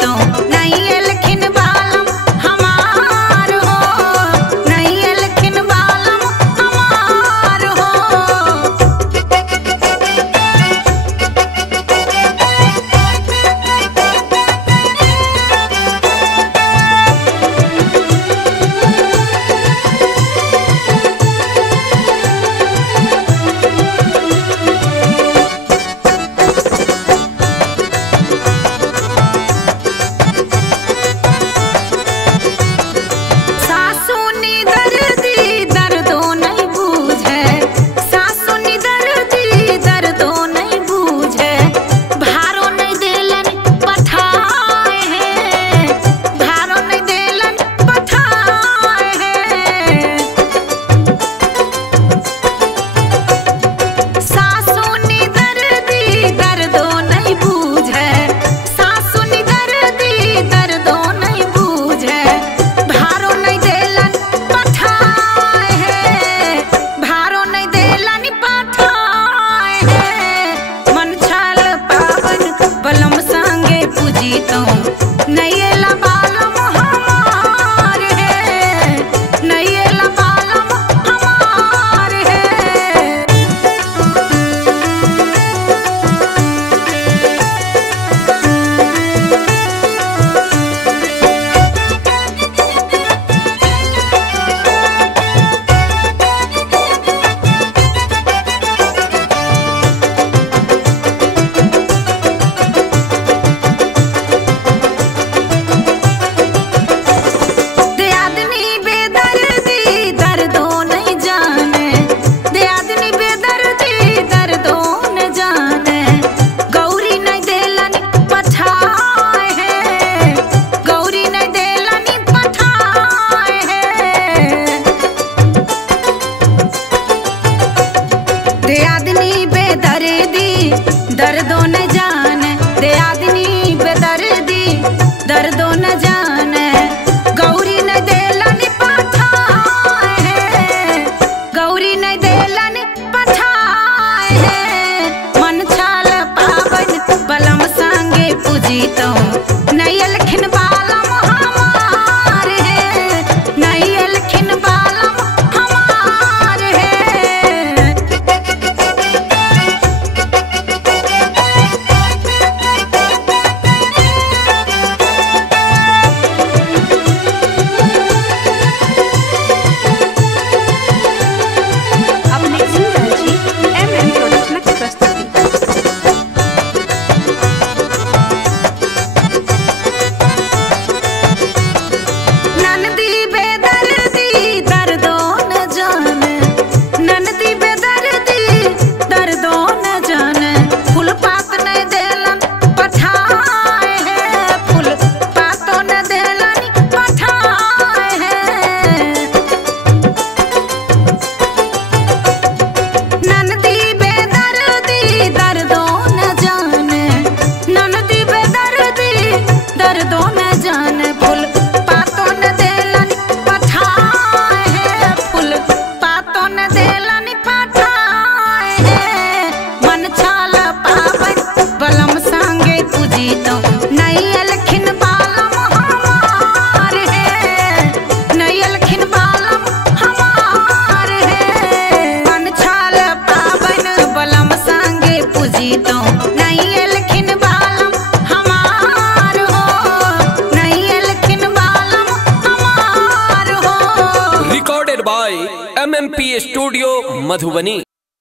तो नहीं एलखिन बालम हमार हो, नहीं एलखिन बालम हमार हो। दर्दो न जाने दे आदमी बेदर्दी, दर्दो न जाने गौरी न देलन पठाए है, गौरी न देलन पठाए है। मन छाल पावन बलम संगे पूजी तो नहीं एलखिन बालम हमार है, नहीं एलखिन बालम हमार है। MMP studio Madhubani.